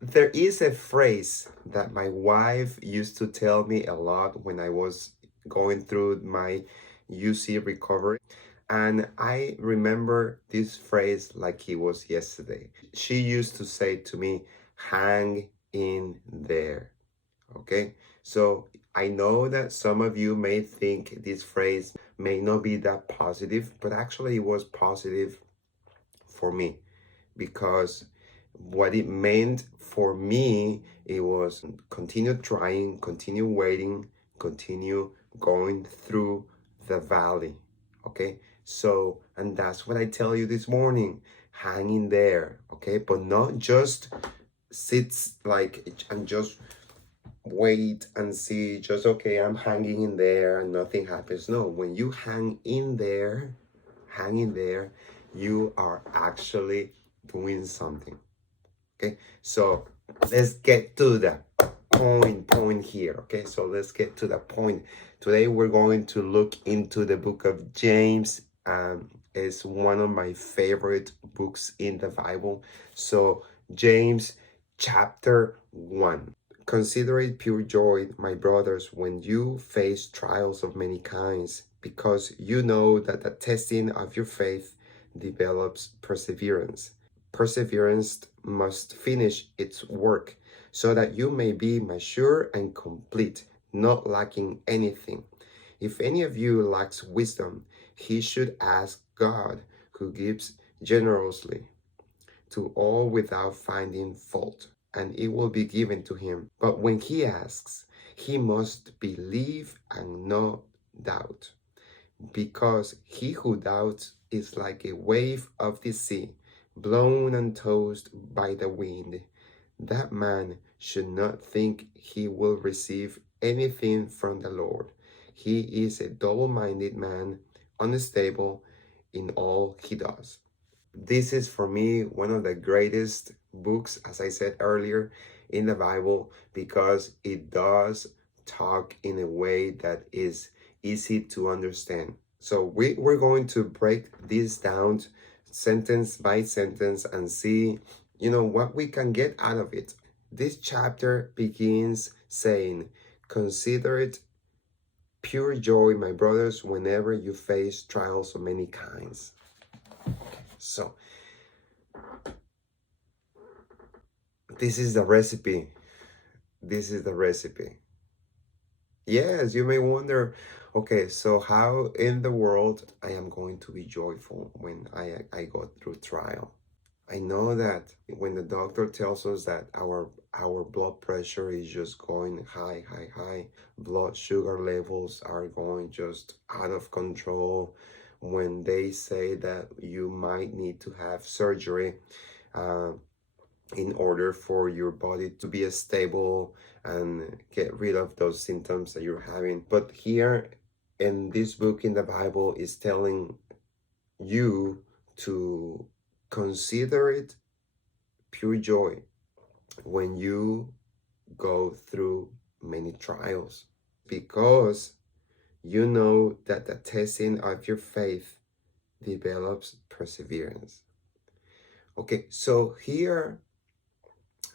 There is a phrase that my wife used to tell me a lot when I was going through my UC recovery. And I remember this phrase like it was yesterday. She used to say to me, hang in there. Okay? So I know that some of you may think this phrase may not be that positive, but actually it was positive for me because what it meant for me, it was continue trying, continue waiting, continue going through the valley. Okay, so and that's what I tell you this morning, hang in there. Okay, but not just sits like and just wait and see, just okay, I'm hanging in there and nothing happens. No, when you hang in there, you are actually doing something. Okay, so let's get to the point here. Okay, so let's get to the point. Today we're going to look into the book of James. It's one of my favorite books in the Bible. So James chapter 1. Consider it pure joy, my brothers, when you face trials of many kinds, because you know that the testing of your faith develops perseverance. Perseverance must finish its work, so that you may be mature and complete, not lacking anything. If any of you lacks wisdom, he should ask God, who gives generously to all without finding fault, and it will be given to him. But when he asks, he must believe and not doubt, because he who doubts is like a wave of the sea, blown and tossed by the wind. That man should not think he will receive anything from the Lord. He is a double-minded man, unstable in all he does. This is for me one of the greatest books, as I said earlier, in the Bible, because it does talk in a way that is easy to understand. So we're going to break this down sentence by sentence and see, what we can get out of it. This chapter begins saying, consider it pure joy, my brothers, whenever you face trials of many kinds. So this is the recipe. This is the recipe. Yes, you may wonder, okay, so how in the world I am going to be joyful when I go through trial? I know that when the doctor tells us that our blood pressure is just going high, blood sugar levels are going just out of control, when they say that you might need to have surgery, uh, in order for your body to be stable and get rid of those symptoms that you're having. But here in this book in the Bible is telling you to consider it pure joy when you go through many trials, because you know that the testing of your faith develops perseverance. Okay, so here,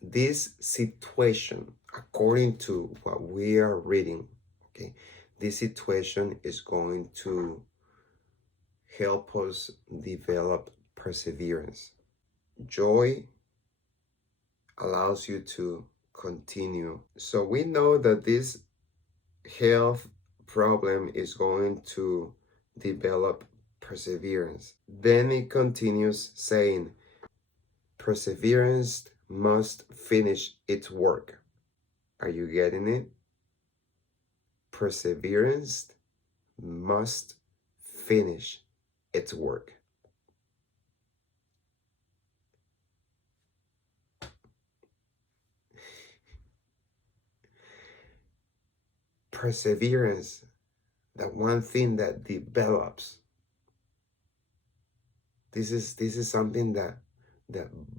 this situation, according to what we are reading, okay, this situation is going to help us develop perseverance. Joy allows you to continue. So we know that this health problem is going to develop perseverance. Then it continues saying, perseverance must finish its work. Are you getting it? Perseverance must finish its work. Perseverance, the one thing that develops. This is something that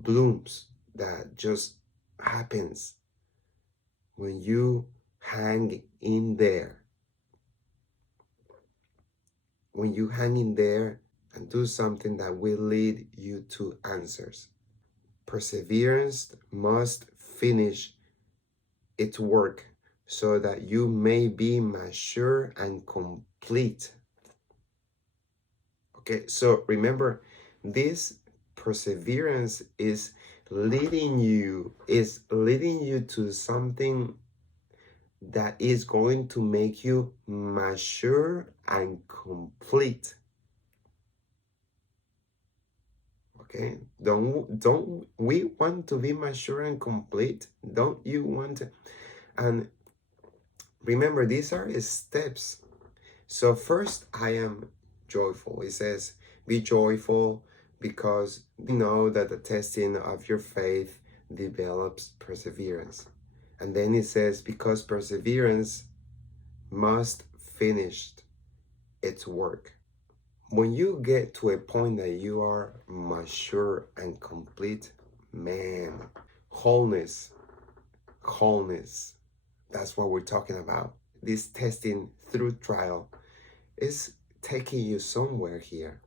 blooms, that just happens when you hang in there. When you hang in there and do something that will lead you to answers. Perseverance must finish its work, so that you may be mature and complete. Okay, so remember, this perseverance is leading you to something that is going to make you mature and complete. Okay, don't we want to be mature and complete? Don't you want to? And remember, these are steps. So first, I am joyful. It says, be joyful because you know that the testing of your faith develops perseverance. And then it says, because perseverance must finish its work. When you get to a point that you are mature and complete, man, wholeness, that's what we're talking about. This testing through trial is taking you somewhere here.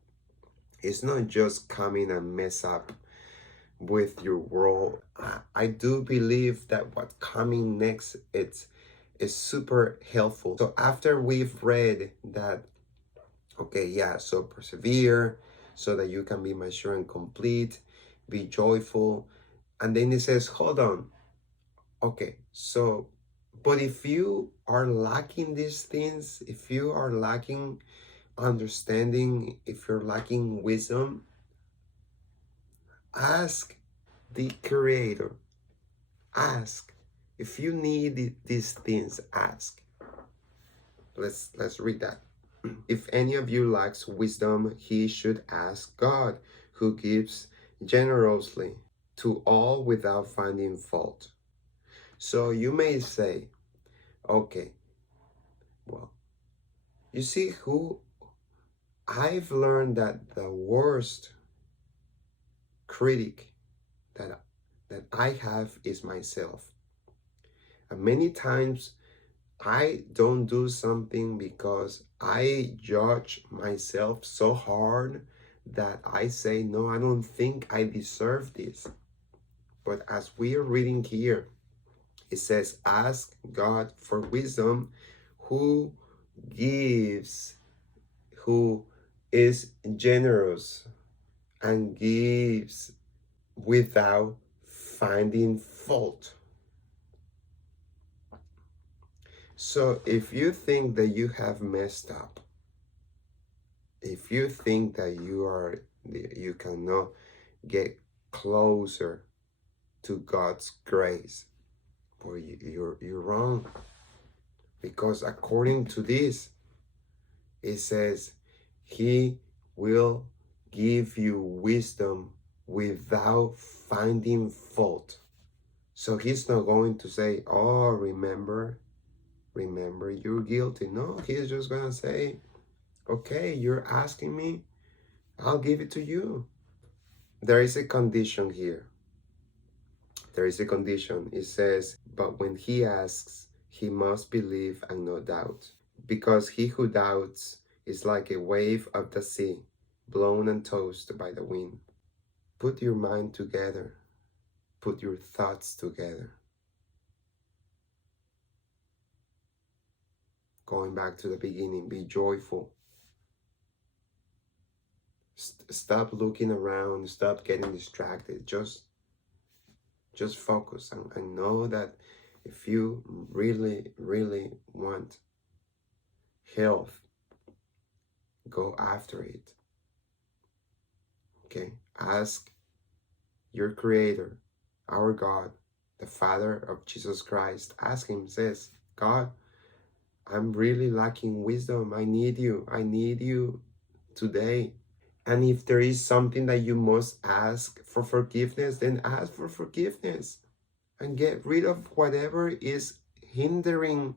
It's not just coming and mess up with your world. I do believe that what coming next is super helpful. So after we've read that, okay, yeah, so persevere so that you can be mature and complete, be joyful. And then it says, hold on. Okay, so, but if you are lacking these things, if you are lacking understanding, if you're lacking wisdom, ask the Creator. Ask. If you need these things, ask. Let's read that. If any of you lacks wisdom, he should ask God, who gives generously to all without finding fault. So you may say, okay, well, you see who I've learned that the worst critic that I have is myself. And many times I don't do something because I judge myself so hard that I say, no, I don't think I deserve this. But as we are reading here, it says, ask God for wisdom, who gives, who is generous and gives without finding fault. So if you think that you have messed up, if you think that you cannot get closer to God's grace, boy, you're wrong. Because according to this, it says, He will give you wisdom without finding fault. So He's not going to say, oh, remember you're guilty. No, He's just gonna say, okay, you're asking me, I'll give it to you. There is a condition here. There is a condition. It says, but when he asks, he must believe and not doubt. Because he who doubts is like a wave of the sea, blown and tossed by the wind. Put your mind together. Put your thoughts together. Going back to the beginning, be joyful. Stop looking around. Stop getting distracted. Just focus and know that if you really, really want health, go after it. Okay? Ask your Creator, our God, the Father of Jesus Christ. Ask Him, says, God, I'm really lacking wisdom. I need you. I need you today. And if there is something that you must ask for forgiveness, then ask for forgiveness and get rid of whatever is hindering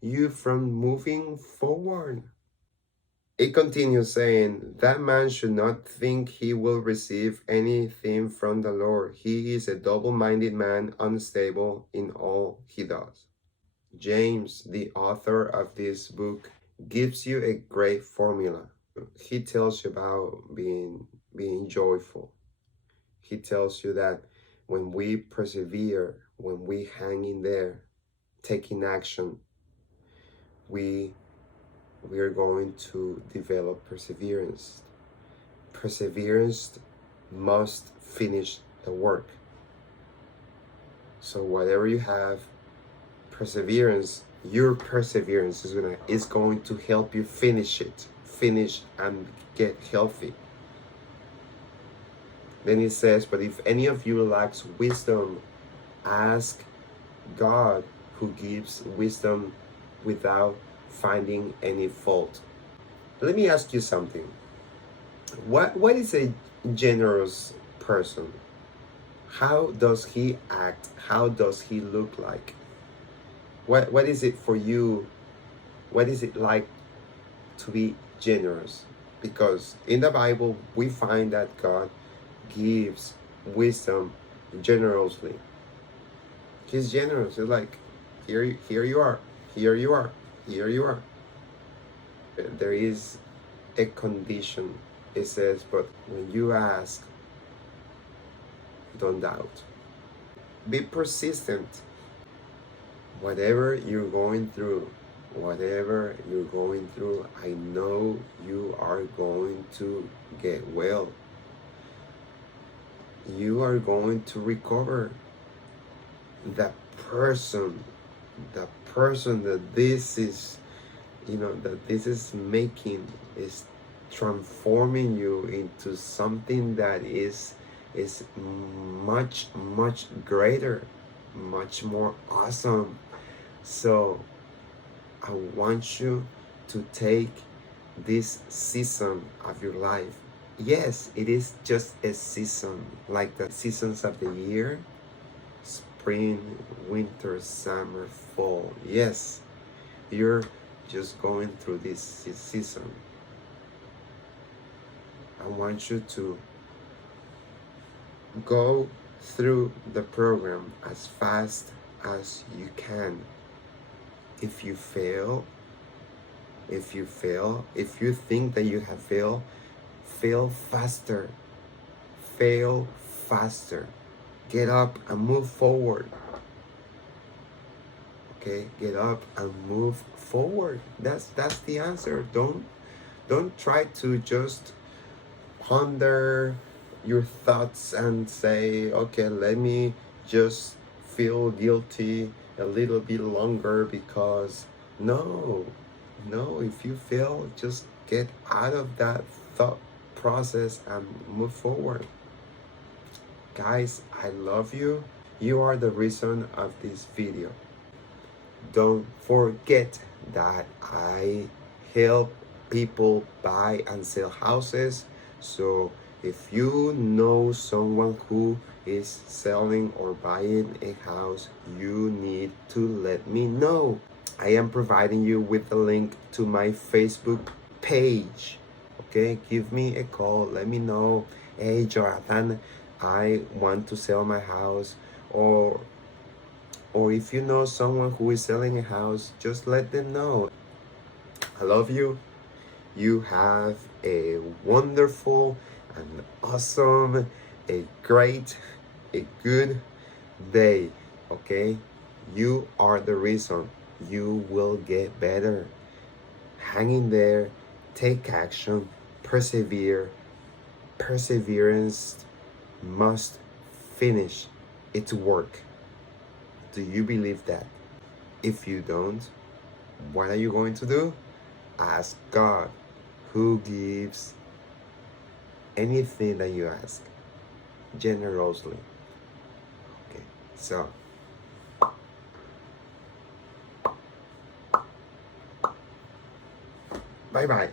you from moving forward. It continues saying, that man should not think he will receive anything from the Lord. He is a double-minded man, unstable in all he does. James, the author of this book, gives you a great formula. He tells you about being joyful. He tells you that when we persevere, when we hang in there, taking action, we are going to develop perseverance. Perseverance must finish the work. So whatever you have, perseverance, your perseverance is going to help you finish and get healthy. Then it says, but if any of you lacks wisdom, ask God, who gives wisdom without finding any fault. Let me ask you something. What is a generous person? How does he act? How does he look like? What is it for you? What is it like to be generous? Because in the Bible we find that God gives wisdom generously. He's generous. He's like, here you are, here you are, here you are. There is a condition. It says, but when you ask, don't doubt. Be persistent. Whatever you're going through, I know you are going to get well. You are going to recover. The person that this is, that this is making, is transforming you into something that is much greater, much more awesome. So I want you to take this season of your life. Yes, it is just a season, like the seasons of the year: spring, winter, summer, fall. Yes, you're just going through this season. I want you to go through the program as fast as you can. If you fail, if you think that you have failed, fail faster. Fail faster. Get up and move forward. Okay, get up and move forward. That's the answer. Don't try to just ponder your thoughts and say, okay, let me just feel guilty a little bit longer, because no, if you fail, just get out of that thought process and move forward. Guys, I love you. You are the reason of this video. Don't forget that I help people buy and sell houses. So if you know someone who is selling or buying a house, you need to let me know. I am providing you with a link to my Facebook page. Okay, give me a call. Let me know, hey Jonathan, I want to sell my house. Or if you know someone who is selling a house, just let them know. I love you. You have a wonderful and awesome, a great, a good day. Okay, you are the reason. You will get better. Hang in there, take action, persevere. Perseverance must finish its work. Do you believe that? If you don't, what are you going to do? Ask God, who gives anything that you ask generously. Okay, so bye bye.